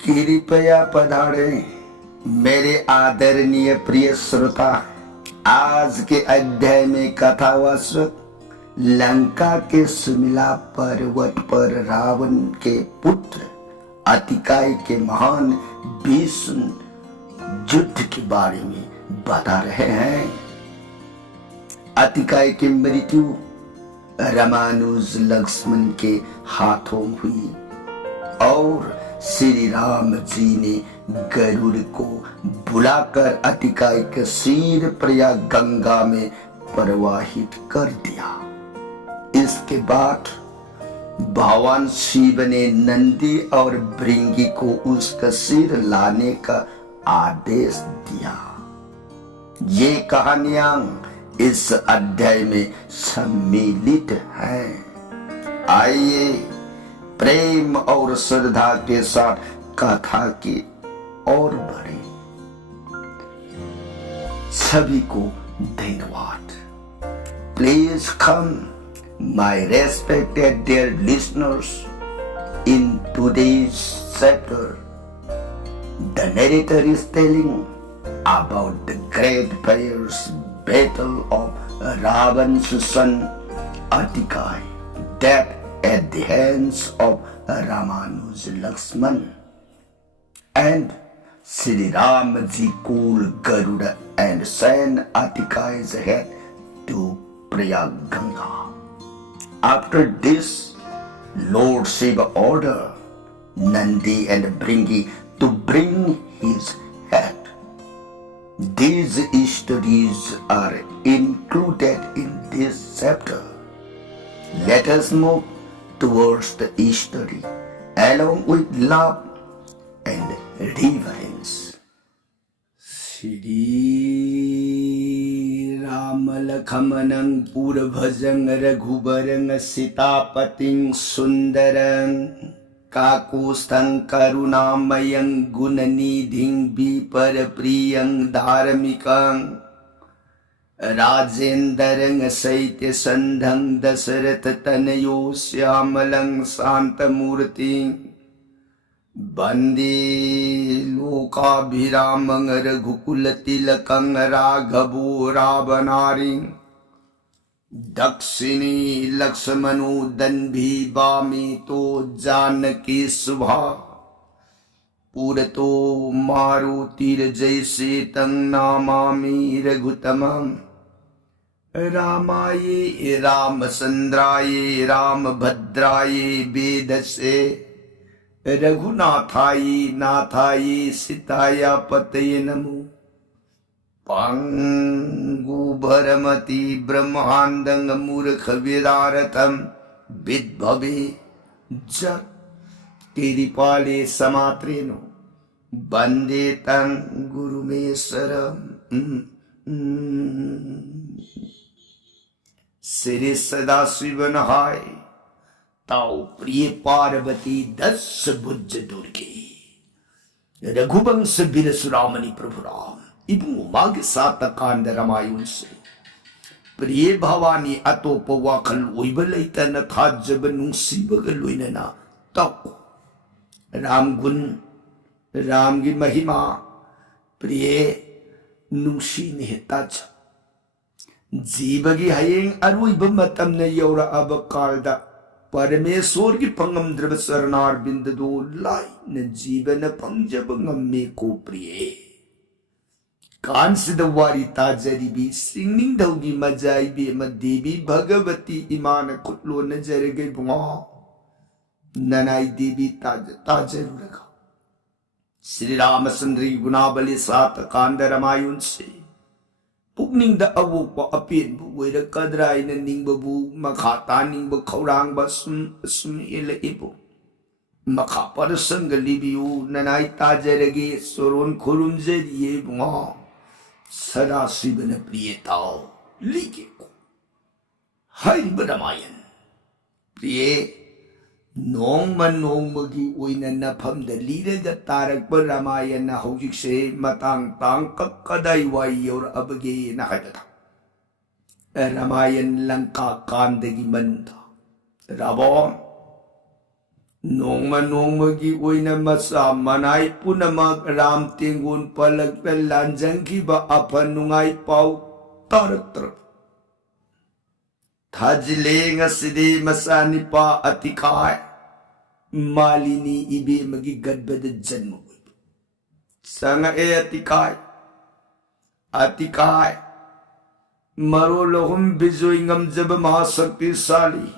कृपया पधारे मेरे आदरणीय प्रिय श्रोता। आज के अध्याय में कथावाचक लंका के सुमिला पर्वत पर रावण के पुत्र अतिकाय के महान भीषण युद्ध के बारे में बता रहे हैं। अतिकाय की मृत्यु रामानुज लक्ष्मण के हाथों हुई और श्री राम जी ने गरुड़ को बुलाकर अतिकाय के सिर प्रयाग गंगा में प्रवाहित कर दिया। इसके बाद भगवान शिव ने नंदी और भृंगी को उसका सिर लाने का आदेश दिया। ये कहानियां इस अध्याय में सम्मिलित हैं। आइए प्रेम और श्रद्धा के साथ कथा की ओर बढ़े। सभी को धन्यवाद। Please come my respected dear listeners in today's chapter the narrator is telling about the great fierce battle of Ravan's son Atikai that at the hands of Ramanuj Lakshman and Sri Ram ji called Garuda and sent Atikai's head to Prayag Ganga. After this, Lord Shiva ordered Nandi and Bringi to bring his head. These stories are included in this chapter. Let us move towards the story along with love and reverence. Shri Ram Lakshmanang Purabhajang Raghubarang Sitapating Sundarang काकुस्थं करुणामयं गुणनिधिं विपरप्रियं धार्मिकं राजेन्द्रं शैत्यसन्धं दशरथतनयो श्यामलं शान्तमूर्तिं वन्दे लोकाभिरामं रघुकुलतिलकं राघवो रावणारिं दक्षिणी लक्ष्मणो दन्भी वामी तो जानकी शुभा पुरतो मारुतिर जैसे तं नामामि रघुतमं रामाये रामचन्द्राये रामभद्राये वेदसे रघुनाथाये नाथाये सीताया पतये नमो। पंगु भरमति ब्रह्मांडं मूर्ख विदारतम विद्भवे जत कृपाले समात्रेनो वंदे तं गुरुमेश्वरम। श्री सदाशिव नहाय ताऊ प्रिय पार्वती दस भुज दुर्गे रघुवंश बिरसुरामणि प्रभु राम इबुंग मागे सातकांड रामायण से प्रिय भवानी अतोप वाखल ओइब लैतन थाजब नुंसीबग लोइनना तक राम गुण राम की महिमा प्रिय नुंसी नेताज जीवगी हयेंग अरुइब मतम ने यौरा अब कालदा परमेश्वर की पंगमद्रव शरणार बिंददो लाई न जीवन पंजब ngmme को प्रिय कांसिद वारी ताजरीबी सिंगनिंग दौगी मजाइबी देवी भगवती इमान खुटलो नजर गई बुआ ननाई देवी ताजरू रखा। श्री रामचंद्र गुणाबली सात कांड रामायण से पुकनिंग द अवोप अपेन बुवेर कदराइन निंगबु मखा तानिंग खौरांग सुम एलेबो मखा पर संग लिबियु ननाई ताजरगे सोरोन खुरुमजरिए बुआ सदा शिवन प्रियताओ लिखे को हरिब रामायण प्रिय नोंमगी ओइना नफम द लीरग तारक पर रामायण हौजिक से मतांग तांग कदाई वाई और अबगे न हदता रामायण लंका कांदगी मन था Ravan Nongma nongmagi oina masa manai punamak ram tingun palagta lanjangki ba apan nungai pau tarak. Thajile ngasidi masani pa atikai malini ibe magi gadbada janmo. Sanga atikai marolohum bijoy ngamjaba mahasakti sali.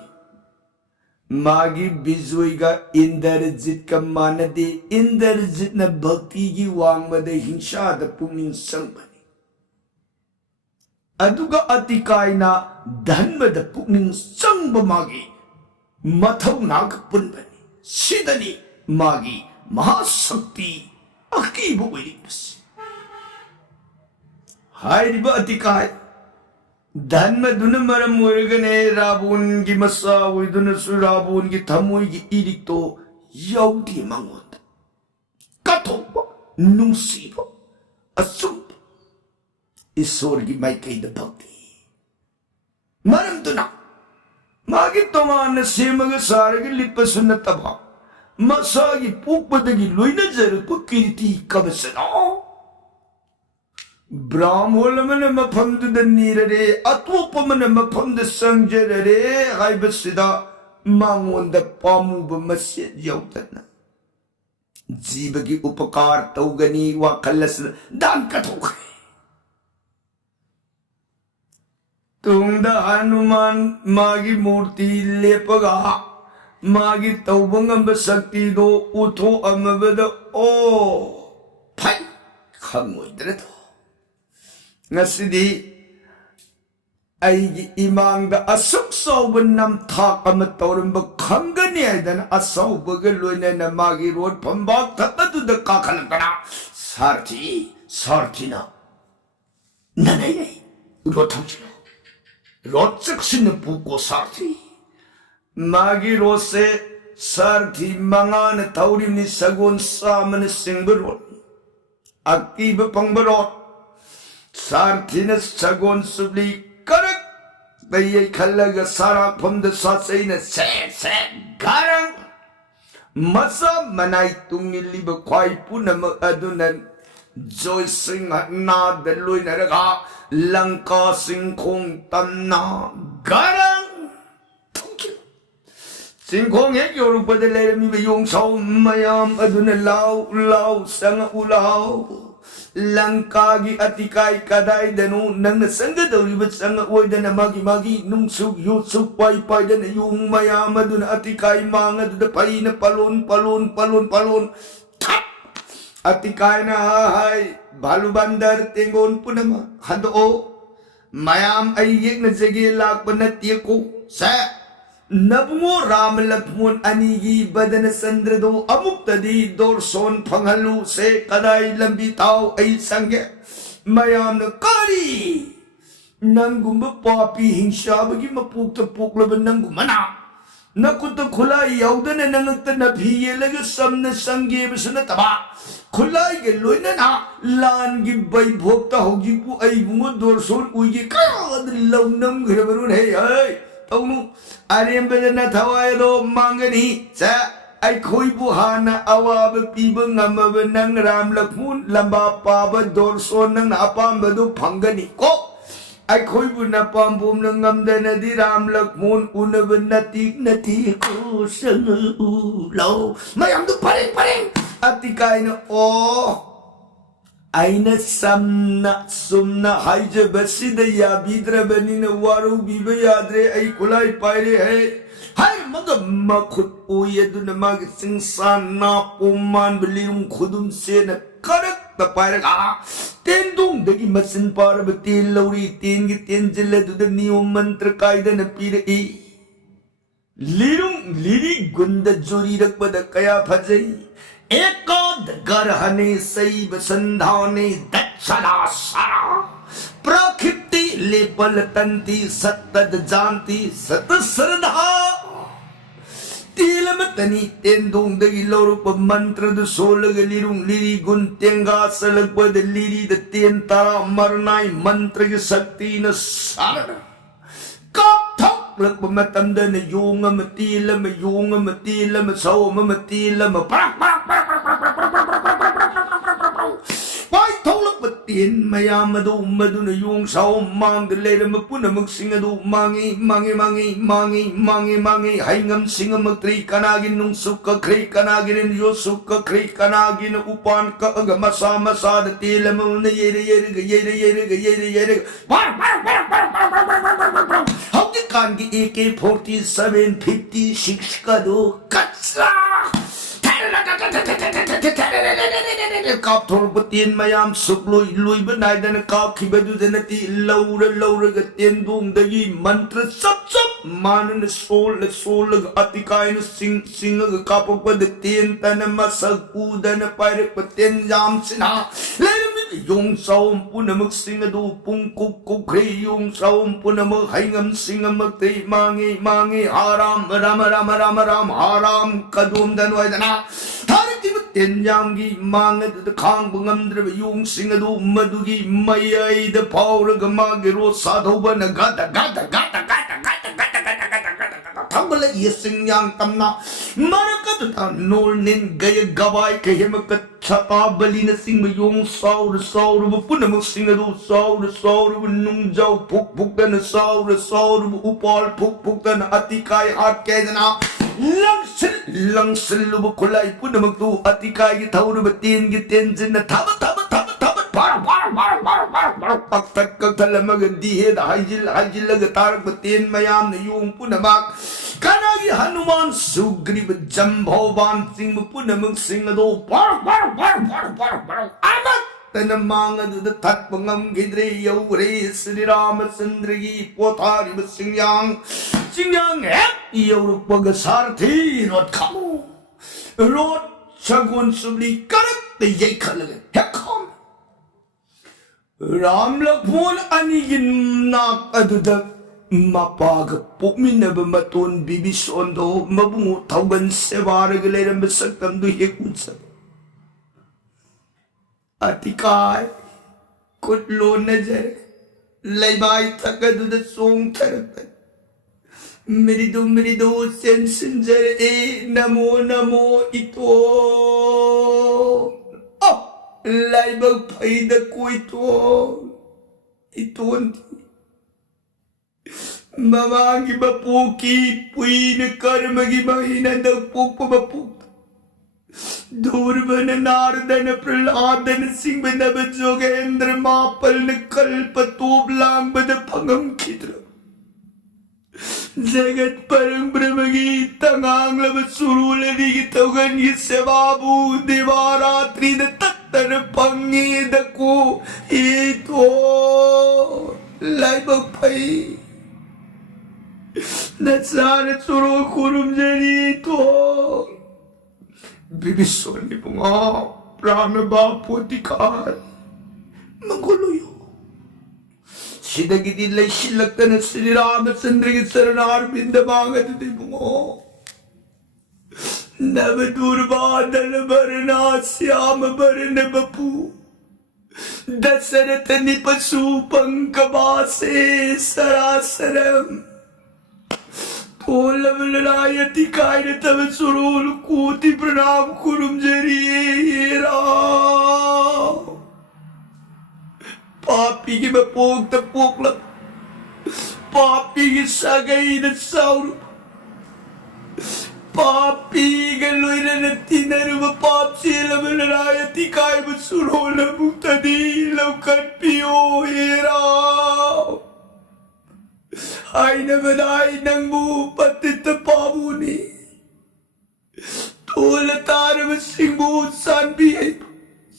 Magi bijoy ga Indrajit ka manade Indrajit na bhakti gi wangmada hingsha da pungning sangbani. Aduga atikai na dhanma da pungning sangba magi mathaw nagpunbani. Sidani magi mahasakti akibu oiribasi. Hairiba atikai Dhanma duna maram oiragane Rabun gi masa oiduna su Rabun gi thamoi gi irikto yaudi mangot. Kathopa nungsiba asumba Isor gi maikai da bhakti. Maram duna magi tomana semaga saraga lipasu na taba. Masagi pukpadagi loina jarakpa kiriti kabasana. Brahmolmana mafamda nirare atopamana mafamda sangjare haibasida mangonda pamuba masya yautana. Jibagi upakar taugani wakalas dan kathok. Tungda Hanuman magi murti lepaga magi taubangamba sakti do utho amabada o pai khangoidredo. Ngasidi aigi imangda asuk sauba nam thak ama tauramba khangani aidana asauba ga loina na magi road phambak thapadu da kakhalakana sarthi na nanai rothachino rotsaksin puko sarthi magi rose sarthi mangan taurimni sagun saman singbarot akiba pangbarot Sarthina sagon subli karak Dayay kalaga sarak from the sasayna se garang Masa manay tungiliba kway punama adunan Joy sing at na daloy na raga Langka sing kong tamna garang Sing kong ek yorong padalera mi ba yung saw mayam aduna law sanga ulaw Langkagi atikai kadai danu nang nasanga dawribat sanga oidana magi nungsug yusug pai dana yung mayama dun atikai mga duda pai na palon tap atikai na hay balu bandar tengon punama hado mayam ay yek na jagi lakpan na tiyako sa Nabungo Ram Lakshman anigi badana sandrado amuktadi dorson panghalu se kadai lambitaw ay sangge mayam na kari nanggumba papi hingsha bagi mapukta-puklaban nanggumana nakuta kulay yaudana nangagta nabhiye laga samna sangge basana taba kulay galoy na na lan gibay bhokta hogi po ay bungo dorson uigi kadrilaw nam garabarun hey Tunggu, Aryan na tawayo mangani sa ay ko'y buhana awab pibang amabanang Ram Lakshman lamba paba dorson ng naapambado panggani ko ay ko'y bunapambum ng amda na di Ram Lakshman unaban nati ko sa ulaw mayam do pareng at ikay na Aina sumna haija basida ya bidra banina waru biba yadre ay kulay paire hay maga makut uyadu na mag singsan na puman belirung khudum se na karak ta paire ka tendung dagi masin para batil lauri tengi tenjela du da niyo mantra kaida na pire liri gunda jori rakbada kaya phajai Ekad garhane saib sandhane dachana sara Prakhipti lepalatanti sattad janti sat sardha Tilamatani tendung dagi lorupa mantra du solaga lirung liri guntenga salagpad liri da tentara marnai mantra ki sakti na sarana Kathak ꯂꯥꯛ ꯂꯛꯄ ꯃꯇꯝꯗꯅ ꯌꯣꯡ ꯑꯃ ꯇꯦꯜ ꯑꯃ ꯌꯣꯡ ꯑꯃ ꯇꯦꯜ ꯑꯃ ꯁꯧ ꯑꯃ ꯇꯦꯜ ꯑꯃ ꯄꯥꯏ ꯊꯣꯛꯂꯛꯄ ꯇꯦꯟ ꯃꯌꯥꯝ ꯑꯗꯨ ꯃꯗꯨꯅ ꯌꯣꯡ ꯁꯥꯎ ꯃꯥꯡꯗ ꯂꯩꯔꯝꯕ ꯄꯨꯝꯅꯃꯛꯁꯤꯡ ꯑꯗꯨ ꯃꯥꯡꯉꯤ ꯃꯥꯡꯉꯤ ꯃꯥꯡꯉꯤ ꯃꯥꯡꯉꯤ ꯃꯥꯡꯉꯤ ꯃꯥꯡꯉꯤ ꯍꯩꯉꯝ ꯁꯤꯡꯉꯝꯃꯛꯇ꯭ꯔꯤ ꯀꯅꯥꯒꯤ ꯅꯨꯡꯁꯨ ꯀꯛꯈ꯭ꯔꯤ ꯀꯅꯥꯒꯤ ꯌꯣꯠꯁꯨ ꯀꯛꯈ꯭ꯔꯤ ꯀꯅꯥꯒꯤꯅ ꯎꯄꯥꯟ ꯀꯛꯑꯒ ꯃꯁꯥ ꯃꯁꯥꯗ ꯇꯦꯜ ꯑꯃꯅ ꯌꯩꯔ ꯌꯩꯔꯒ ꯌꯩꯔ ꯌꯩꯔꯒ ꯌꯩꯔ ꯌꯩꯔꯒ ꯍꯧꯖꯤꯛꯀꯥꯟꯒꯤ AK-47 56 ꯀꯗꯨ ꯀꯠꯆꯥ ꯀꯥꯞꯊꯣꯔꯛꯄ ꯇꯦꯟ ꯃꯌꯥꯝ ꯁꯨꯛꯂꯣꯏ ꯂꯣꯏꯕ ꯅꯥꯏꯗꯅ ꯀꯥꯞꯈꯤꯕꯗꯨꯗ ꯅꯠꯇꯦ ꯂꯧꯔꯒ ꯇꯦꯟꯗꯣꯡꯗꯒꯤ ꯃꯟꯇ꯭ꯔ ꯆꯞ ꯆꯞ ꯃꯥꯟꯅꯅ ꯁꯣꯜꯂꯒ ꯑꯇꯤꯀꯥꯏꯅ ꯆꯤꯡꯉꯒ ꯀꯥꯞꯄꯛꯄꯗ ꯇꯦꯟ ꯇꯅ ꯃꯁꯛ ꯎꯗꯅ ꯄꯥꯏꯔꯛꯄ ꯇꯦꯟ ꯌꯥꯝꯁꯤꯅ ꯂꯩꯔꯝꯃꯤꯕ ꯌꯣꯡꯆꯥꯎꯝ ꯄꯨꯝꯅꯃꯛꯁꯤꯡ ꯑꯗꯨ ꯄꯨꯡꯀꯨꯞ ꯀꯨꯞꯈ꯭ꯔꯦ ꯌꯣꯡꯆꯥꯎꯝ ꯄꯨꯝꯅꯃꯛ ꯍꯩꯉꯝ ꯁꯤꯡꯉꯝꯃꯛꯇꯩ ꯃꯥꯡꯉꯤ ꯃꯥꯡꯉꯤ ꯍꯥꯔꯥꯝ ꯔꯥꯝ ꯔꯥꯝ ꯔꯥꯝ ꯔꯥꯝ ꯍꯥꯔꯥꯝ ꯀꯗꯣꯝꯗ ꯅꯣꯏꯗꯅ ꯊꯥꯔꯛꯈꯤꯕ ꯇꯦꯟꯌꯥꯝꯒꯤ ꯃꯥꯡ ꯑꯗꯨꯗ ꯈꯥꯡꯕ ꯉꯝꯗ꯭ꯔꯕ ꯌꯣꯡꯁꯤꯡ ꯑꯗꯨ ꯃꯗꯨꯒꯤ ꯃꯌꯥꯏꯗ ꯐꯥꯎꯔꯒ ꯃꯥꯒꯤ road ꯁꯥꯗꯧꯕꯅ God God God God God God God God God ꯊꯝꯒꯠꯂꯛꯏ ꯁꯤꯡꯌꯥꯡ ꯇꯝꯅ ꯃꯔꯛ ꯑꯗꯨꯗ ꯅꯣꯔꯅꯤꯟ ꯒꯌ ꯒꯕꯥꯏ ꯀꯩꯍꯦꯃꯛꯀ ꯁꯇꯥ ꯕꯂꯤꯅ ꯆꯤꯡꯕ ꯌꯣꯡ ꯆꯥꯎꯔꯕ ꯄꯨꯝꯅꯃꯛꯁꯤꯡ ꯑꯗꯨ ꯆꯥꯎꯔꯕ ꯅꯨꯡꯖꯥꯎ ꯐꯨꯛ ꯐꯨꯛꯇꯅ ꯆꯥꯎꯔꯕ ꯎꯄꯥꯜ ꯐꯨꯛ ꯐꯨꯛꯇꯅ ꯑꯇꯤꯀꯥꯏ ꯍꯥꯠꯀꯦꯗꯅ ꯂꯪꯁꯤꯜꯂꯨꯕ ꯈꯨꯠꯂꯥꯏ ꯄꯨꯝꯅꯃꯛꯇꯨ ꯑꯇꯤꯀꯥꯏꯒꯤ ꯊꯧꯔꯕ ꯇꯦꯟꯒꯤ ꯇꯦꯟꯁꯤꯟꯅ ꯊꯕꯠ ꯀꯛꯊꯠꯂꯝꯃꯒ ꯗꯤꯍꯦꯗ ꯍꯥꯏꯖꯤꯜꯂꯒ ꯇꯥꯔꯛꯄ ꯇꯦꯟ ꯃꯌꯥꯝꯅ ꯌꯣꯡ ꯄꯨꯝꯅꯃꯛ ꯀꯅꯥꯒꯤ ꯍꯅꯨꯃꯥꯟ ꯁꯨꯒ꯭ꯔꯤꯕ ꯖꯝꯚꯧꯕꯥꯟ ꯆꯤꯡꯕ ꯄꯨꯝꯅꯃꯛꯁꯤꯡ ꯑꯗꯨ ꯑꯃꯠꯇꯅ ꯃꯥꯡ ꯑꯗꯨꯗ ꯊꯠꯄ ꯉꯝꯈꯤꯗ꯭ꯔꯦ ꯌꯧꯔꯦ ꯁ꯭ꯔꯤ ꯔꯥꯃꯆꯟꯗ꯭ꯔꯒꯤ ꯄꯣꯊꯥꯔꯤꯕ ꯆꯤꯡꯌꯥꯡ ꯍꯦꯛ ꯌꯧꯔꯛꯄꯒ ꯁꯥꯔꯊꯤ ꯔꯣꯠ ꯈꯥꯃꯨ ꯔꯣꯠ ꯁꯒꯣꯜ ꯁꯨꯝꯂꯤ ꯀꯔꯛꯇ ꯌꯩꯈꯠꯂꯒ ꯍꯦꯛ ꯈꯥꯝꯃꯤ ꯔꯥꯝ ꯂꯛꯃꯣꯟ ꯑꯅꯤꯒꯤ ꯅꯥꯛ ꯑꯗꯨꯗ ꯃꯄꯥꯒ ꯄꯣꯛꯃꯤꯟꯅꯕ ꯃꯇꯣꯟ ꯕꯤꯕꯤꯁꯣꯟꯗꯣ ꯃꯕꯨꯡꯉꯣ ꯊꯧꯒꯟ ꯁꯦꯕꯥꯔꯒ ꯂꯩꯔꯝꯕ ꯁꯛꯇꯝꯗꯨ ꯍꯦꯛ ꯎꯠꯆꯕ ꯑꯇꯤꯀꯥꯏ ꯈꯨꯠ ꯂꯣꯟꯅꯖꯔꯦ ꯂꯩꯕꯥꯏ ꯊꯛ ꯑꯗꯨꯗ ꯆꯣꯡꯊꯔꯛꯄꯅꯤ ꯃꯤꯔꯤꯗꯨ ꯆꯦꯟꯁꯤꯟꯖꯔꯛꯏ ꯅꯃꯣ ꯅꯃꯣ ꯏꯇꯣꯟ ꯂꯥꯏꯕꯛ ꯐꯩꯗ ꯏꯇꯣꯟꯗꯤ ꯃꯃꯥꯡꯒꯤ ꯃꯄꯣꯛꯀꯤ ꯄꯨꯏꯅ ꯀꯔꯃꯒꯤ ꯃꯍꯩꯅ ꯄꯣꯛꯄ ꯃꯄꯣꯛꯇ ꯙꯨꯔꯕꯅ ꯅꯥꯔꯗꯅ ꯄ꯭ꯔꯍ꯭ꯂꯥꯗꯅ ꯁꯤꯡꯕꯅꯕ ꯖꯣꯒꯦꯟꯗ꯭ꯔ ꯃꯥꯄꯜꯅ ꯀꯜꯄ ꯇꯣꯞ ꯂꯥꯡꯕꯗ ꯐꯪꯉꯝꯈꯤꯗ꯭ꯔꯕ जगत परम ब्रह्म की तंगांगलब सुरूल की तोगन की सेवाबू दिवारात्रि तत्तर पंगे दको तो लाइब फई नचार सुरो खुरुम जरी तो बिबिसोनी पुंगा प्राण बापोतिकार मंगोलोयो सिदगिदी लैशिलक्तन श्री रामचंद्र की शरणार बिंद मांगत दिमो नव दुर्बादल भरना श्याम भरन बपू दशरथ निपसु पंक बासे सरासरम तोलव लड़ायति कायन तव सुरोल कोटि प्रणाम कुरुम जरिए राम पापी की बपोक तपोकल पापी की सगई न साउर पापी के लोइरन तिनरव पाप से लवलरायति काय बसुरोल मुक्तदी लवकर पियो हेरा आइन बदाई नंगू पतित पावुनी तोल तारव सिंगू सान भी है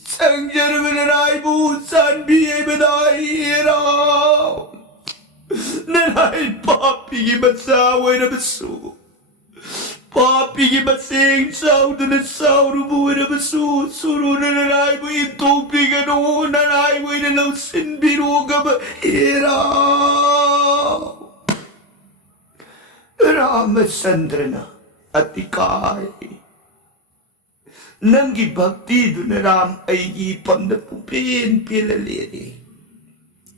संजर विनराय भूषण भी बधाई राम नराय पापी की बच्चा वैर बसु पापी की बसें साउद न साउर बुर बसु सुरु नराय बुई तोपी गनो नराय वैर लव सिन बिरोगब रामचंद्र न अतिकाय नंगी भक्ति दुन राम अगी पंद पुपेन पेललेरी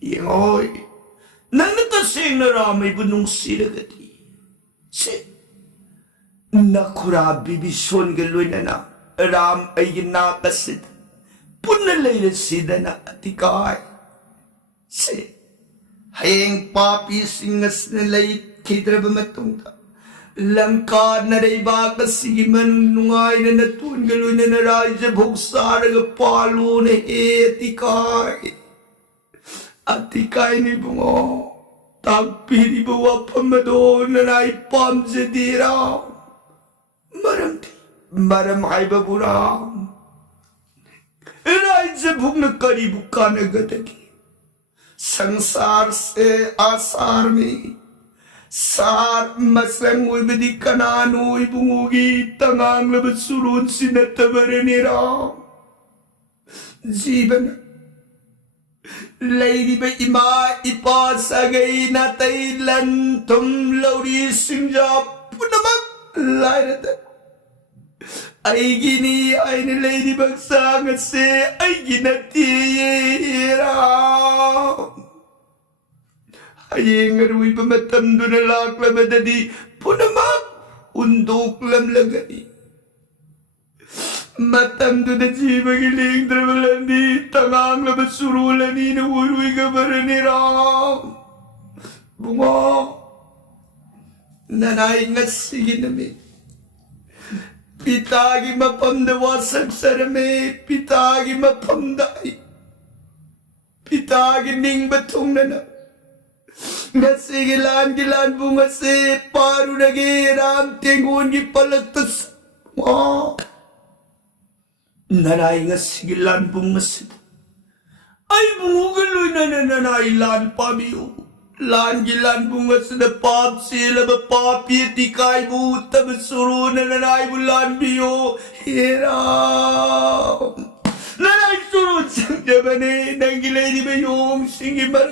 यंगोय नंग तसेंग राम इबु नुंसिरगदी से नखुरा बिबी सोन के लोइनना राम अगी नाक असिद पुनः लेरसिदना अतिकाय से हयेंग पापी सिंगसने लई खिद्रब मतुंगा लंका नरेबाग सिगी मन नुंगाइने नतुन के लोइनना राज्य भोगसारग पालूने अतिकाय नि बुंगो ताकपीरी बुआ फमदो ननाई पामजदीरा मरम हाय बबुरा राज्य भुग्न करी बुक्का नगदगी संसार से आसार में सार मसंग उबदी कनानो इबुंगी तंगांग लब सुरुन सिनत बरनेरा जीवन लैरिब इमा इपा सगई नतई लन तुम लौरी सिंजा पुनमक लायरत अईगिनी आइन लैरिब सांग से अईगिन तीरा अयेंगरुई बमतम दुन लाक लबददी पुनमक उन्दोक लम लगनी मतम दुन जीवगी लेंग द्रवलंदी तंगांग लब सुरुलनी न उरुई गबरनेरा बुंगो ननाई ngasiगी नमे पिता की मफम दवा संसर में पिता की मफम दाई पिता की निंग बथुंगना ngasiगी लान बुंगा से पारु नगे राम तेंगोन की पलक तस ननाई ngasiगी लान बुंगा से आई बुंगा लोइना ननाई लान पाबियो लान गिलान बुंगा से पाप से लब पापी तिकाई बु तब सुरो ननाई बुलान बियो हेरा ननाई सुरो जबने नंगिले दी योम सिंगी मर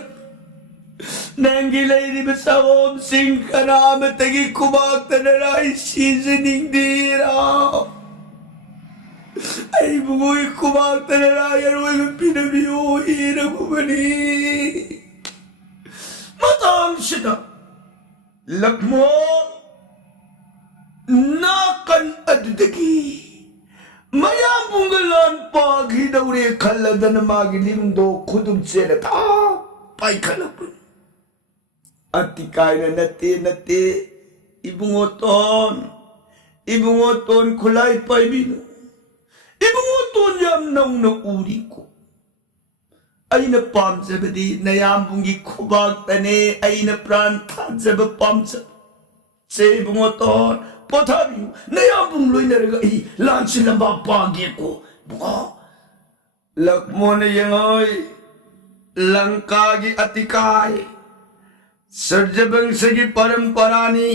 नंगिले दी सावम सिंह कराम तगी कुबाक ननाई सीजनिंग दीरा आई बुंगोई कुबाक ननाई अरोई पिनबियो हेरा कुबनी मतंशिदा लक्ष्मो नाकन अददगी मया बुंगलान पागी दौरे खल्लदन मागी लिंदो खुदुम चेलता पाई खलपुन अतिकाय नते इबुंगोतोन खुलाई पाइबिनु इबुंगोतोन याम नौना उरिको अइना पामजबदी नयामबुंगी खुबाक्तने अइना प्राण थाजब पामजब से बुंगोतोन पोथाबियु नयामबुंग लोइनरगा इ लांचि लंबा पागेको बुंगा लक्ष्मण यंगोय लंका की अतिकाय सर्जवंश की परंपरानी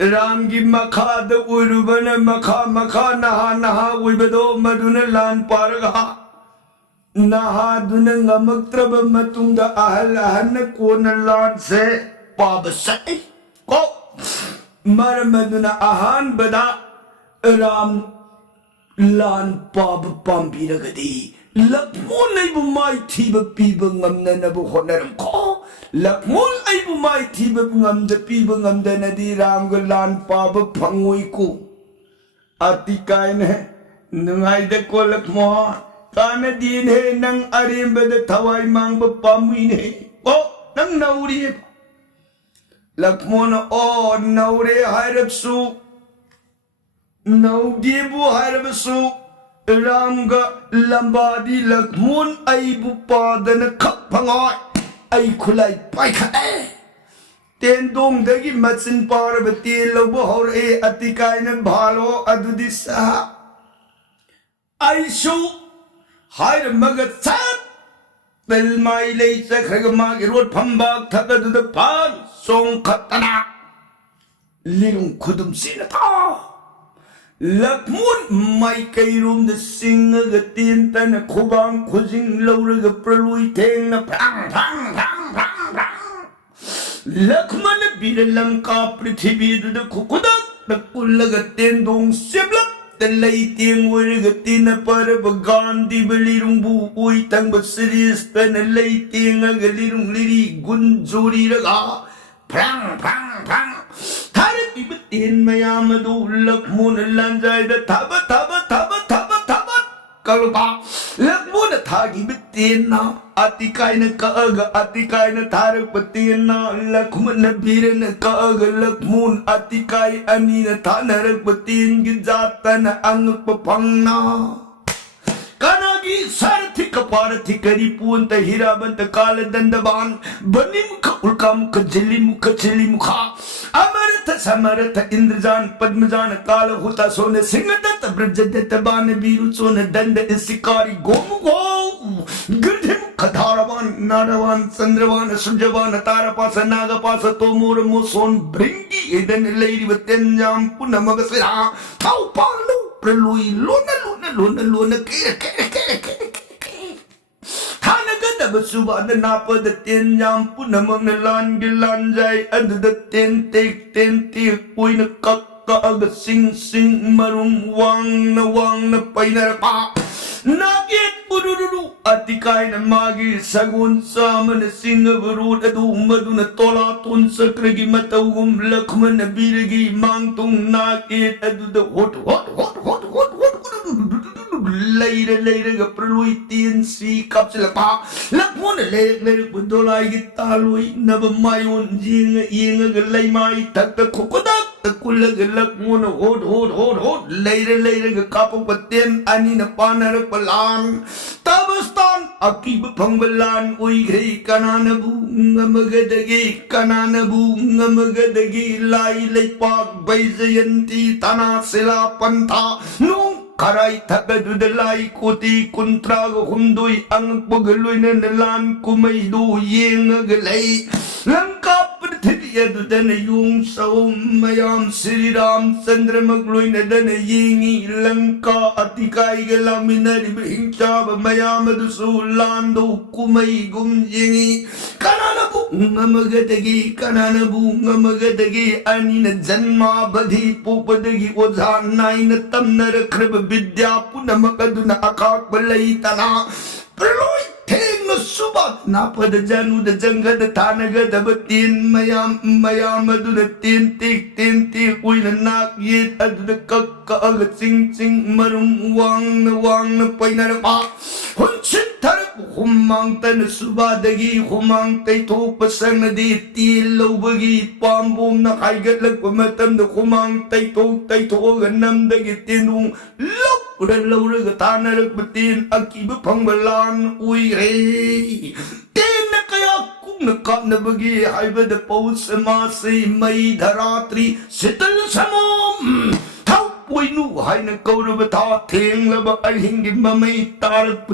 राम की मखाद उरुबन मखा नहा उबदो मधुन लान पारगा नहा दुन ngamakrab matungda ahal कोन लान से पाब सै को मरमदुना आहान बदा राम लान पाब पाम्बी रगदी लक्ष्मण आई बुमाई थीब पीब ngamna bu honaram ko Lakshman आई बुमाई थीब ngamda पीब ngamda नदी राम ग लान पाब फंगोई को अतिकाय ने नंगाई दे को लक्ष्मण कान दीन है नंग अरेम बद थवाई मांग पामुई ने ओ नंग नौरी लक्ष्मण ओ नौरे हायरबसु नौदीबु हायरबसु राम ग लंबादी लक्ष्मण आईबु पादन खप फंगाय आई खुलाई पाइखा तेंदोंग दगी मचिन पारबती लबु हौरे अतिकाय ने भालो अदुदि सा आईशु हायर मगत सात बेलमाई ले सखरग मागे रोड फंबाग थका दुद पान सोंग खतना लिरुं खुदुम सेनता लक्ष्मण माई कई रूम द सिंग गतीन तन खुबांग खुजिंग लौरग प्रलुई थेंग न भ्रांग लक्ष्मण बीर लंका पृथ्वी दुद खुकुदक नकुलग तेंदोंग सेबलक तलई तेंग वरगतीन पर गांधी बलिरुंबु उई तंग बसरिस तन लई तेंग गलिरुंग लिरी गुन जोरी रगा भ्रांग Tarik ibetin mayam adulak mun lanjai da tabat kalau ba lak mun thagi betin na atikai na kaaga atikai na tarik betin na lak mun na biren na kaaga lak mun atikai ani na thanarak betin gijatan ang papang na Kanagi sarthi kaparthi kari punta hirabanta kala dandaban banim ka ulkam ka jeli mukha amartha samartha indrajan padmajan kala huta sone singadat brajdat ban biru sone danda isikari gomu girdhim kadharavan naravan sandravan surjavan tarapasa nagapasa tomur muson bringi eden leiri vatenjam punamagasira tau palu Perlui luna kira Hanagada basuba da napa da ten yam puna mangalan gilanjay ada da ten tik uy na kaka aga sing marung wang na painarapa Nagit pudururu atikai na magi sagun sama na singa barud adu madu na tola tun sa kragi matawum lakman na biragi mangtung nagit adu da hot Later ga perluy tin si kap sila pa lakmo na lek pudolay gitalui na bamayon jinga galay mai takta kokodak takulag lakmo na hot later ga kapang patin ani na panarak palan tabastan akiba pangbalan uy gay kananabu nga magadagi lay pag bayzayanti tana sila panta nung Karay tagadudalay kuti kontrago hundoy ang pagaloy na nalan kumaydo yung agalay Langkap pagtitiyado na yung sa umayam Sri Ram Chandra magloy na dana yingi Langka at ikay galamin na ribihing chaba mayam adusulando kumay gumyingi Kananabu nga magadagi ani na janma badhi pupadagi ozhanay na tamnara krib Bidya puna makaduna akak balay tana Perloy teng no subat Napada janu da jangga da tanaga da batin Mayam adu da tintik Uy na nakyit adu da kakaagat sing Marum wang na painarapa Hunchin tarak humang tan subadagi Humang tay tupasang na di tilaw bagi Pambom na kaigat lag pamatam da humang tay ganam dagi tinung Lok Laura gatana batin akiba pangbalan uy hey Tin na kaya kung nakap na bagi Haiba da paus masi may dharatri Sital sa mom Tau puy nuhay na kaurabata Ting laba ay hingi mamay tarap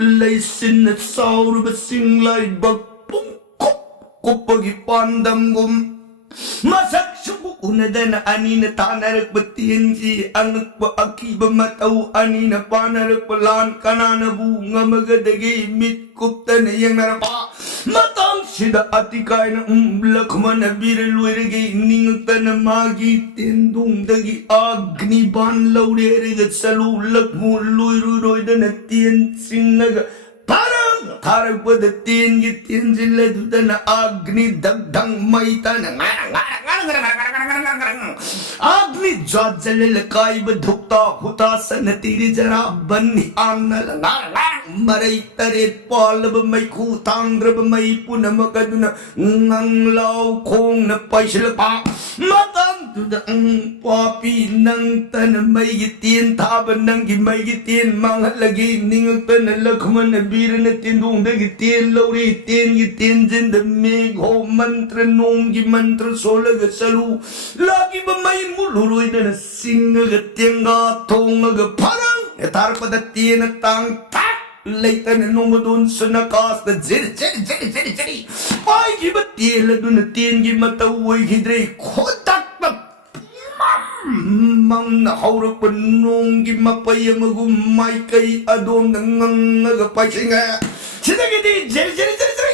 Laysin na saur basing lay bagpungkop Kupagi pandam gum Masak subuh unadana ani na tanarak batin si anak pa akiba mataw ani na panarak palan kanana bunga magadagi mitkupta na yang narapa matang sida atikay na lakman na biraluiragi ningagta na magi tindung dagi agni ban laurerigat salulak mo luiruroy da na tien singaga Parang tarag pada tin gitin sila duda na agni dagdang maita na Agni jod lalakay badhukta hutasan na tiri jara bani anal Maray tarit palab may kutang grab may punamakaduna Nganglaw kong napay sila pa Matang duda ang papi ng tanamay gitin Taban ng gimay gitin Mga lagi ningag tanalagman na bira na tindong dagitin Lauritin gitin jindamig Ho mantra nung gimantra solag salu Lagi ba may mululoy na nasing agatyang gatong agaparang Etar padatin at tang tak Later na numadun sa nakas na ziri Ay gibatila dun na tin gimataway hidre Kodak na Mang nahaurap pa nung gimapaya magumay kay adong nangangagapay singa Sinagiti ziri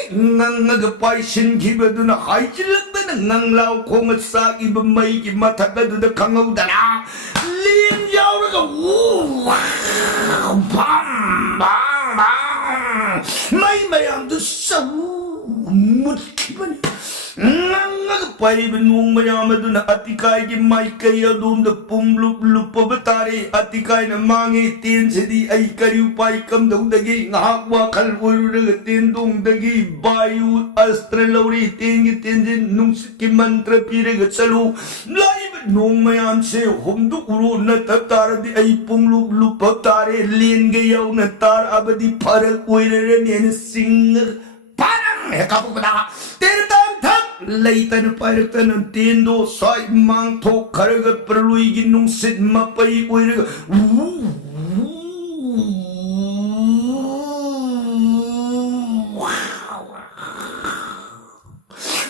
Nangagapay singiba dun na hay silag na nanganglaw kong at sa iba may gimataka dun na kangaw dana Lin yaw na ka wow bam may mayang doon sa mutki man nangagapay पाइब नोंग मयाम अदुना अतिकाय की माइकई अदुम the पुमलुप लुपब तारे अतिकाय न मांगे तेन सेदी आई करिउ पाइ कम दौदगी ngahak wakal उरुरग तेन दोंगदगी बायु अस्त्र लौरी तेन की तेंजिन नुंसित की मंत्र पीरग चलो लाइब नोंग मयाम से होमदु उरो न तब तारदी आई पुमलुप लुपब तारे लेन गयौ न तार अबदी फरक उइररे नेन सिंग parang hekapukda tirtan thak leitan pairtan tindo soi mang thok kharaga pralui ginung sit mapai uiraga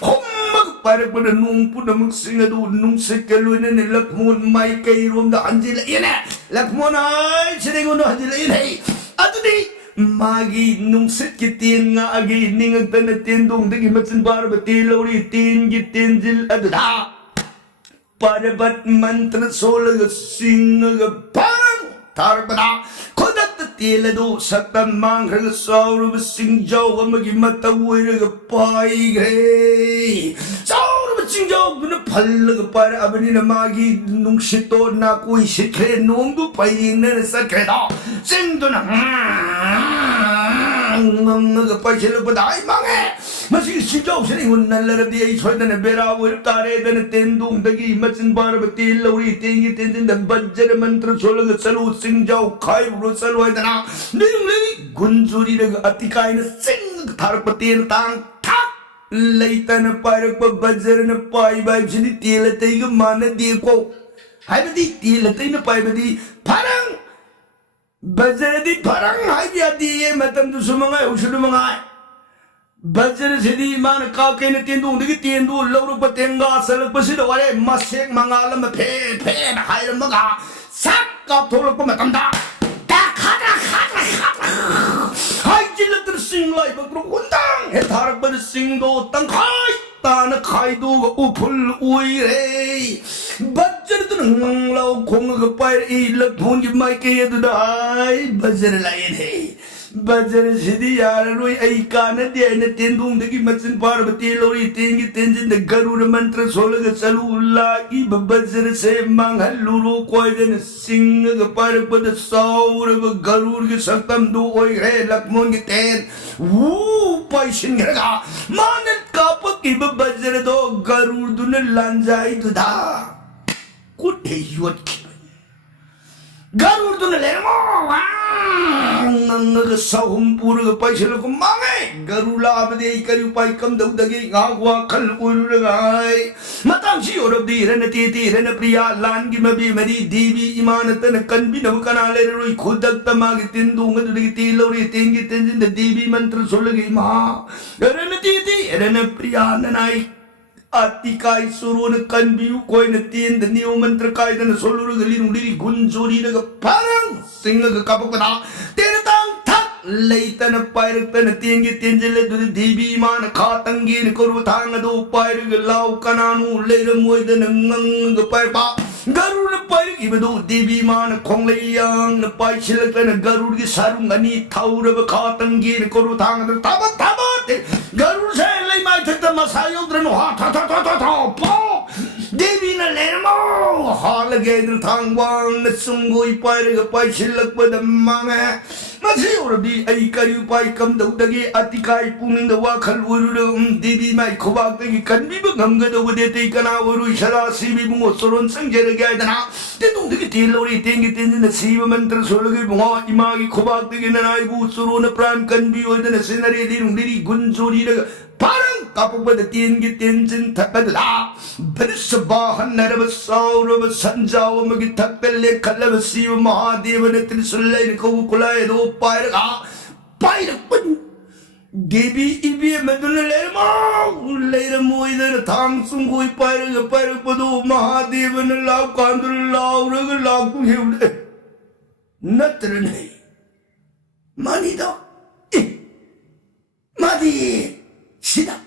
hommak pairpan nung punam singadu nung sekaluna ne lakmon mai kai rom da anjila ina lakmon ai siringono anjila ina atudi मागी नुंसित की तीन आगे निंग तन तीन दोंग दगी मचन बार बती लोरी तीन की तीन जिल अदधा पर्वत मंत्र सोलग सिंग पांग तार बना खुदत तेल दो सतन मांग रग सौरभ सिंह जाओ अमगी मतवरग पाई गए सौरभ सिंह जाओ बिन फलग पर अबनी न मागी नुंसितो ना कोई शिखे नोंगु पाई न सके दा सिंह तो ना पाइसेल बधाई मांगे मसी सिंजाव से नहीं उन्नल लरदी आई सोयदन बेरा वर तारे दन तेंदुंग दगी मचन बार बती लौरी तेंगी तेंजिन द बज्जर मंत्र सोलग चलो सिंजाव खाई रो चलो है दना निंगली गुंजुरी रग अतिकाय न सिंग थारपतेन तांग थाक लैतन पारक बज्जर न पाई बाई जिनी तेल तेग मान देखो हायबदी तेल तेन पाईबदी फरंग बजरदी फरंग हाई बियादी ये मतम तो सुमंगाय उशुदु मंगाय बजर सिदी मान काके ने तेंदु उंदगी तेंदु लौरु पतेंगा सल पसिद वाले मसेक मंगालम फे फे हायर मगा sak का थोलक मतंदा ता खादा खादा हाई जिलत सिंह लाई बकरो उंदांग हे थारक बद सिंह दो तंखाई तान खाई दो उफुल उई रे बजर तो नंगलाओ खोंग पायर ई लखों की माइके ये दुदाई बजर लाइन है बजर सिदी यार रोई आई कान दे न तेंदुंग दगी मचन पार्वती लोरी तेंगी तेंजिन द गरुड़ मंत्र सोलग चलू लागी बजर से मांगल लुरो कोई दिन सिंह ग पार्वत सौर गरुड़ के सतम दो ओई है लक्ष्मण के तेन वो पैशन गरगा मानत कापक की बजर दो गरुड़ दुन लांजाई दुधा कुटे युवत की गरुड़ दुन लेमो नंग साहुम पूर्ग पैसल को मांगे गरुला बदे करी उपाय कम दउ दगे गावा खल उर गाय मतम सी और दी रन ती रन प्रिया लान की मबी मरी देवी इमानतन कन भी नव कनाले रोई खुदक तमाग तिन दूंग दुगी ती लोरी तेंगी तेंजिन देवी मंत्र सोलगी मा रन ती रन प्रिया ननाई अतिकाय सुरोन कनबियु कोई न तीन दनियो मंत्र काय दन सोलुर गली नुडी गुंजोरी रग परंग सिंह ग कपकदा तेन तांग थक लैतन पायरतन तेंगे तेंजले दुद देवी मान खातंगीन करू थांग दो पायर लाव कनानु लेर मोयदन नंग पायपा गरुड़ पायर इबदो देवी मान खोंगलैयांग न पायछिलतन गरुड़ की सारुंगनी थाउरब खातंगीन करू थांग द तब गरुड़ से लई माय थत मसायो द्रन हा था पो देवी न लेमो हाल गेद्र थांगवांग न सुंगोई पायर पायछिलक बद मांगे मसी औरदी आई करी पाय कम दउदगे अतिकाय पुनिंग द वाखल उरुर देवी माय खुबाक दगी कनबी बंगम दो देते कना वरु शरा सीबी बुंगो सोरोन संजर गयदना ते दुंदगी तेलोरी तेंगी तेंजिन सीव मंत्र सोलगे बुंगो इमागी खुबाक दगी ननाय बु सोरोन प्राण कनबी ओदन सिनरे दिरुंदिरी गुंजोरी रग parang kapupad tiengi tienjin takadla बरिश वाहन नरव सौरव संजाव मगी थकले खलव शिव महादेव ने त्रिशूल को कुलाय दो पायरगा पायरपन देवी इबे मदुन लेर मोइदन थांग सुंगोई पायरग पायरपदो महादेव ने लाव कांदुल लाव रग लाव हेवडे नत्र नहीं मानी दो मादी 시다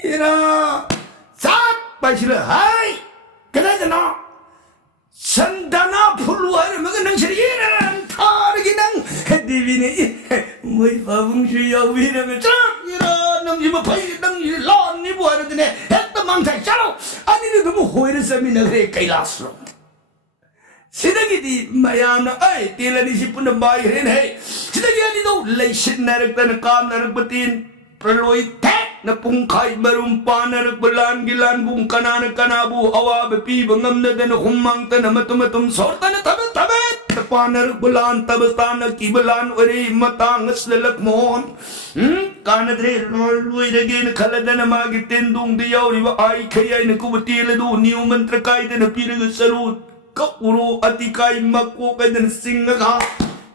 이라 싹 빠시러 하이 그러잖아 선다나 풀루아를 먹은 능실이는 타르기는 해디비니 뭐이 바봉주야 위라면 쫙 이라 능지뭐 파이 능지 란니 보아르드네 했던 मांगथाई चलो अनि ने दम होइर समी नगरे कैलाश रो सिदगिदी मयाम न ए तेलनी सि पुन बाई हेन है सिदगी अनि दो लैसिन नरकतन काम नरकपतिन प्रलोई थे न पुंखाई मरुम पानर बुलान गिलान बुं कनान कनाबू अवाब पीब ngमनदन हुम्मांगतन मतुम सोरतन तबे पानर बुलान तबस्तान की बुलान वरे मतांग स्ललक मोहन कानद्रे लोइरगेन खलदन मागी तेंदुंग दियौरिब आई खयैन कुबतेलदु न्यू मंत्र कायदन पिरग सरू कउरो अतिकाय मको कदन सिंगगा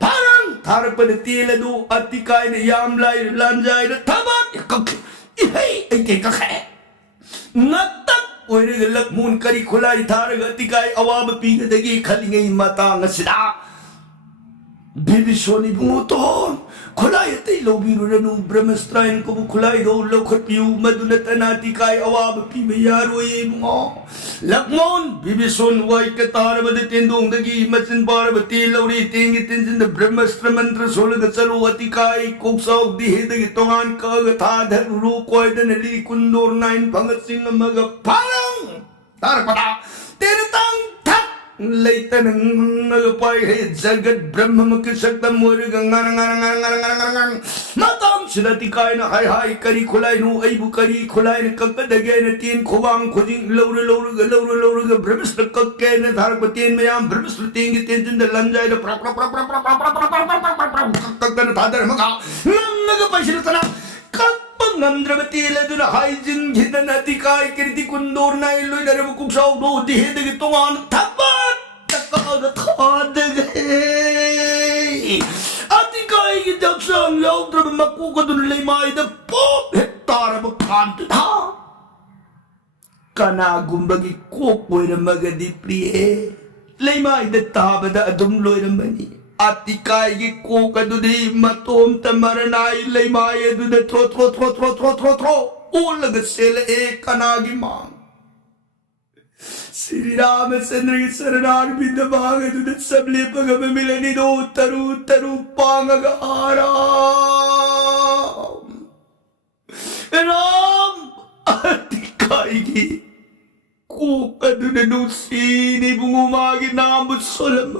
पारंग थारपद तेलदु अतिकाय ने यामलाय लांजाय थबत कख इहे ऐते कखे नतक ओइरे लक मून करी खुलाई थारग अतिकाय अवाब पीगदगी खलिंगै मतांग सिदा बिबिसोनी बुतो खुलाई ते लोबिरुरनु ब्रह्मस्त्रायन को खुलाई दो लखपियु मदुनतनाति काय अवाब पी यारोये मो लकमोन बिबिसोन वाई के तारबद तेंदोंग दगी मचन पार्वती लौरी तेंगी तेंजिन द ब्रह्मस्त्र मंत्र सोलग चलो अतिकाय कोक्साउ दिहेदगी तोंगान कग था धरु कोयदन ली कुंदोर नाइन भंगत सिंह मग पारंग तारपदा तेरे तंग लैतन पाई है जगत ब्रह्म मुख सक्तम मोर गंगा मतम सिदति काय न हाय हाय करी खुलाई नु अइबु करी खुलाई न कक दगे न तीन खुबांग खुजिंग लौर ब्रह्मस्त्र कक्के न धारक तीन मयाम ब्रह्मस्त्र तीन तीन दिन लंजाय द कक्कन थादर मगा नंग पैसिलतना नंद्रवती लदुना हाइजिन घिदन अतिकाय कीर्ति कुंदोर नाय लोय नरम कुक्षाव दो दिहेदगी तोंगान थपत तकाद खाद गए अतिकाय की जक्षांग यौद्रब मक्कू कदुन लेमाय द पोप हेक्तारब कांत था कना गुंबगी कोक पोयर मगदी प्रिये लेमाय द ताबद अदुम लोयरमनी अतिकाय की कोक दुदी मतोम तमरनाई लेमाय दुद थ्रो ओलग सेल एक कनागी मांग श्री रामचंद्र की शरणार बिंद भाग दुद सबले पगम मिलनी दो तरु पांग आराम राम अतिकाय की कोक दुद नुसीनी बुंगुमागी नाम सोलम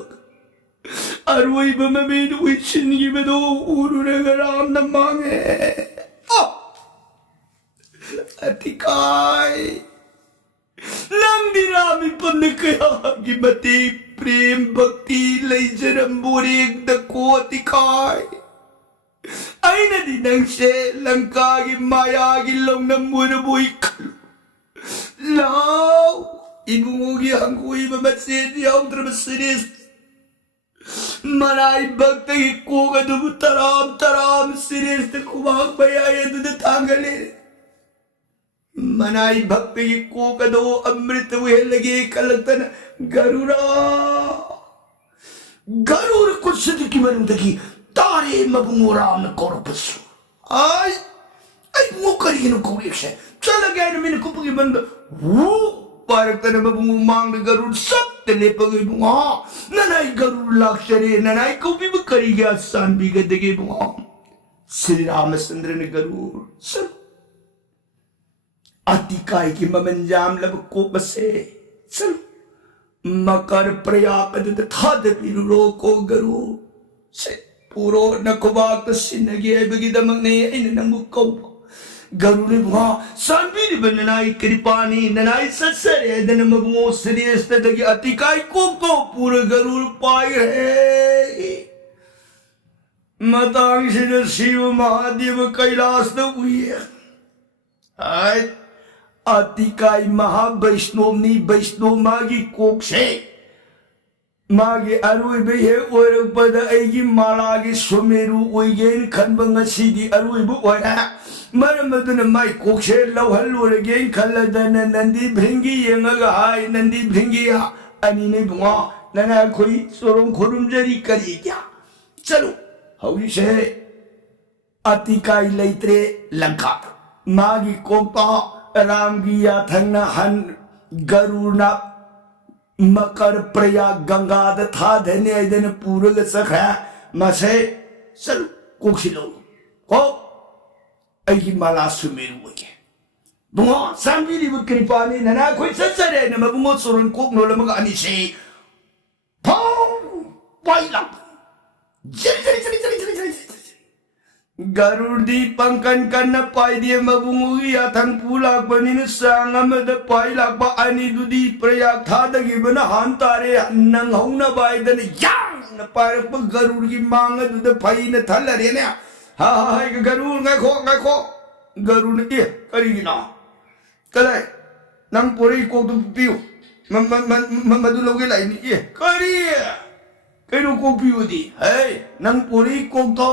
अरुइब में विचिन की बेदो उरुरगराम न मांगे अतिकाय नंदी रामी पुण्य कया की मते प्रेम भक्ति लैजरम बोरेक दको अतिकाय आईना दी नंगसे लंका की माया की लौंगम मुरबुई खलु लाओ इबुंगी हंगुई बमसे दियाम द्रमसरिस मनाई भक्त की कोग दुब तराम सिरेस्त कुमाग भया ये दुद थांगले मनाई भक्त की कोग दो अमृत वे लगे कलतन गरुर कुछ सिद्ध की मरुंदगी तारे मबुंगो राम कोरपसु आई वो करी नु कोरेक्शन चल गया न मैंने कुपगी बंद वो पारकतन मबुंगो मांग गरुड़ सब तले पगे बुआ ननाई गरुड़ लाक्षरे ननाई कोपी बकरी गया सान भी गदगे बुआ श्री रामचंद्र ने गरुड़ सब अतिकाय की ममंजाम लब को बसे सब मकर प्रयापद था दबिरो को गरुड़ से पूरो नकुबाक सिनगे बगिदमंग ने इन नमुको गरुड़ बुआ सांबीरी बननाई कृपानी ननाई ससरे दन मबुओ श्रेष्ठ दगी अतिकाय को पूरे गरुड़ पाए है मतांग शिव महादेव कैलाश न हुई है अतिकाय महावैष्णवनी वैष्णव मागी कोक से मागे अरुइबे हे ओरपद एगी मालागी सोमेरु ओइगेन खनबंग सिदी अरुइबु ओरा मरमदन माई कोक्षे लौहल्लुरगे खलदन नंदी भृंगी येंगा हाय नंदी भृंगिया अनि ने बुआ नना खोई सोरों खुरुमजरी करी क्या चलो हौरी से अतिकाय लैत्रे लंका मागी कोपा राम गिया थंगना हन गरुना मकर प्रयाग गंगाद था धन्य दिन पूरग सखा मसे चल कोक्षिलो को ऐगी माला सुमेरु वगे bungo sambiri bu kripani nana khoi satsare na mabungo soron kok no lamaga ani se pong pai lak garur di pangkan kana pai dia mabungo ya thang pulak banin sang amada pai lak ba ani du di prayak thadagi bana hantare nang hauna bai dan yang na par pa garur gi manga du da pai na thalare ne ha garur ngai kho garur ne karigina kalai nang pori ko tu piu madu loge lai ni kari kai no ko piu di hey nang pori ko to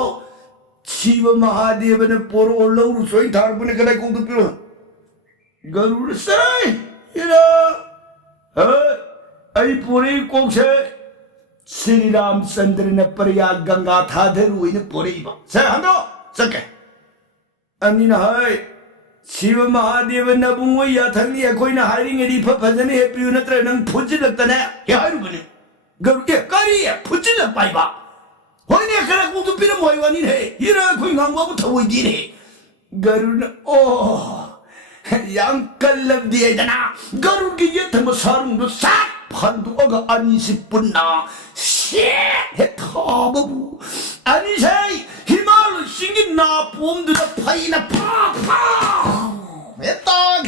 Shiva Mahadeva ne poro lo soi thar bune kalai ko tu piu garur sai ira hey ai pori ko se Sri Ramchandra ne Prayag Ganga tha dharu ne pori ba sa hando sake ani na hai Shiva Mahadeva Nabungo Yathani, a coin hiring a deep Pazani, a punatra and Pujilatana, Yarubani. Go get Karia, Pujila Paiba. Why never go to Pinamoy one in hay? Here are going on what we did. Garun, oh, young Kalam the Edana, Garun Giyatamasarun, the Sap, Panduoga Anisipuna, shit, het Hababu, Anisay, Himal singing na pum to the paina pa. Dog,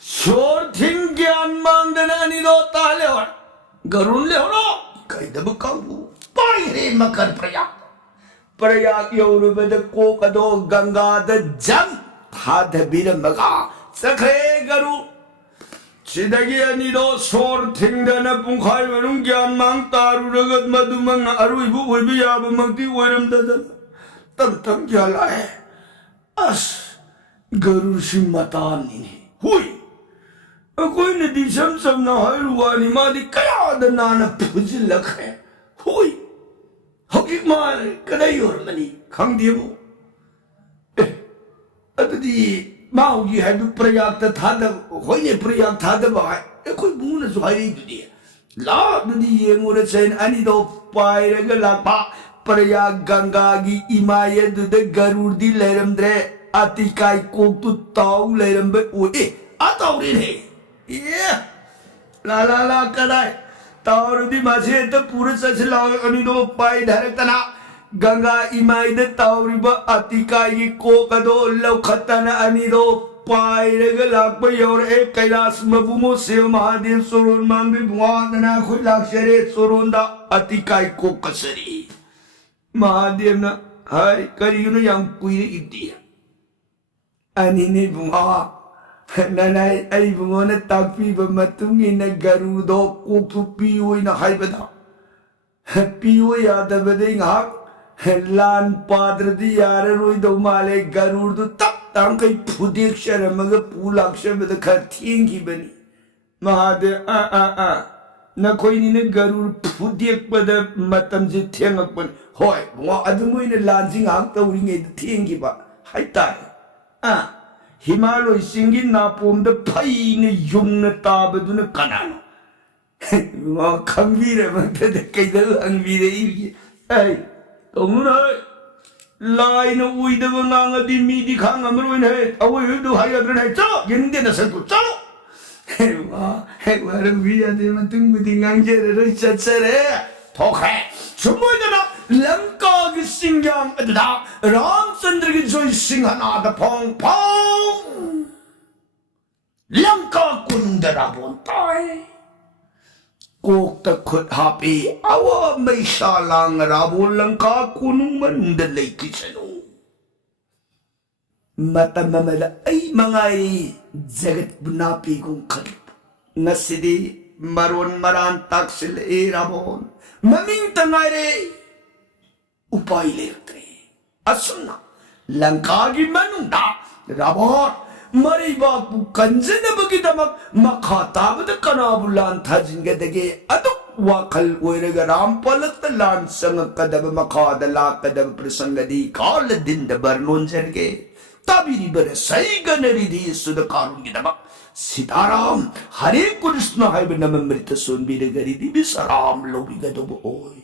sure thing, Gan Mandanani no Taleon. Garun Leono, Kaidabukabu, Pai Makar Prayak. Prayak Yoruba the Kokado Ganga the Jam had the bit of Maga, Sakre Garu. Sidagi sore thing than a Punkai Varungan Mantaru Ragat Madumanga Aruibu will be Abamati Waram Tantam Jalai. As Guru Shimatani. Hui! A coin edition of Naharuani Madi Kaya the Nana Pujilak. Hui! Hoki my Kadayor money, Kang Dibu. At the Mao you had to pray out the Tada, when you pray out Tada by a quick moon is why today. La the young would say, Anido Pai Regalapa. Praya Gangagi Imaya to the Garudi Leremdre Atikai cook to Tau Lerembe Atau yeah La la la Kadai Tau di Maseta Purasa Anido Pai Daretana Ganga Imai the Tau Riba Atikai Kokado Laukatana Anido Pai Regalak your Kailas Mabumo Sil Mahadin Surun Mambi Wana Hulak Surunda Atikai Kokasari Mahadevna, hai, Karino young queen India. And in it, Nanai, I even want to talk people Matung in a Garudo, Koku Pio in a Hybada. Pio ya the wedding hawk, Lan Padre di Araruido Male, Garudo, Tap, Tankai Pudik Sharamaga Pulaksha with the Katin Gibani. Mahade, na koi ni ne garur phudiak pada matam je thengak pan hoi wa adumoi ne lanjing ang tawring e thengi ba hai tai himaloi singin na pom da phai ne yung na ta ba du na kanano wa khambi re ma de kai da angbi re i ai tong na lai no ui da ngang di mi di khang amro ne awoi du hai adre ne cha yin de na sa ku cha Walang biya di matung budingang jere chat-sere. Toke, sumoy na Lanka gisingyang adada Ramchandra ki joy singhana da pong pong. Lanka kundara bontay. Kok ta khut happy awa may salang rabo Lanka kunung mandalay kisano. Matamamala ay mga jagat bunapi kong kalip. Nasidi maron maran taksil rabon. Maming tangare upay lektre. Asuna langkagi manunda rabon. Mariba po kanjana bagitamak makatabad kanabulan tajingadage atok wakal uiraga rampalat talan sang kadaba makadala kadaba prasangadi kaladin da barnon serge. Tabiri bersai ganari di sudah karun kita bak Sitaram Hare Krishna hai bernama merita sun bida gari di bisaram lobi gado boy